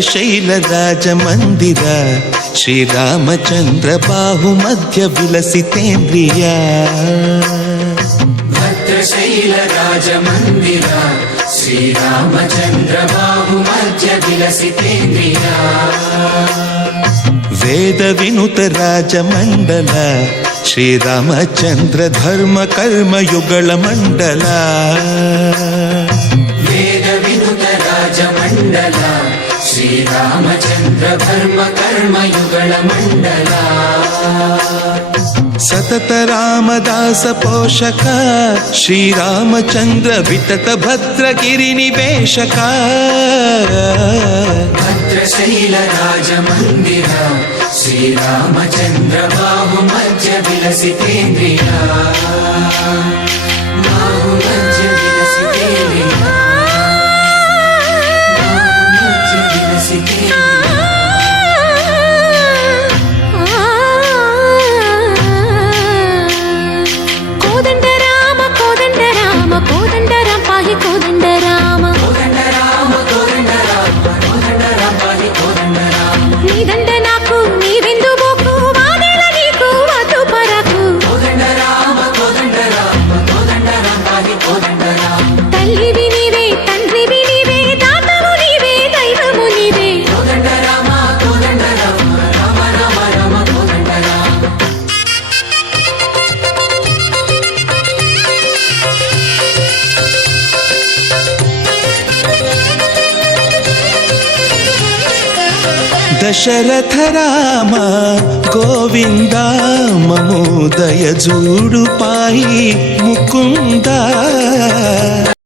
ಭದ್ರಶೈಲ ರಾಜ ಮಂದಿರ ಶ್ರೀರಾಮಚಂದ್ರ ಬಾಹು ಮಧ್ಯ ವಿಲಸಿತೇಂದ್ರಿಯ ಭದ್ರಶೈಲ ರಾಜ ಮಂದಿರ ಶ್ರೀರಾಮಚಂದ್ರ ಬಾಹು ಮಧ್ಯ ವಿಲಸಿತೇಂದ್ರಿಯ ವೇದ ವಿನುತ ರಾಜ ಮಂಡಲ ಶ್ರೀರಾಮಚಂದ್ರ ಧರ್ಮ ಕರ್ಮ ಯುಗಳ ಮಂಡಲ ವೇದ ವಿನುತ ರಾಜ ಮಂಡಲ ಶ್ರೀರಾಮಚಂದ್ರ ಧರ್ಮ ಕರ್ಮ ಯುಗಳ ಮಂಡಲ ಸತತ ರಾಮದಾಸ ಪೋಷಕ ಶ್ರೀರಾಮಚಂದ್ರ ವಿತತ ಭದ್ರಗಿರಿ ನಿವೇಶಕ ಭದ್ರಶೈಲ ರಾಜ ಮಂದಿರ ಶ್ರೀರಾಮಚಂದ್ರ ಬಾಹು ಮಧ್ಯ ವಿಲಸಿತೇಂದ್ರಿಯ ಬಾಹು ಮಧ್ಯ ವಿಲಸಿತೇಂದ್ರಿಯ ಬಾಹು ಮಧ್ಯ ವಿಲಸಿತೇಂದ್ರಿಯ దశరథ రామ గోవింద మమోదయ జూడు పాయి ముకుంద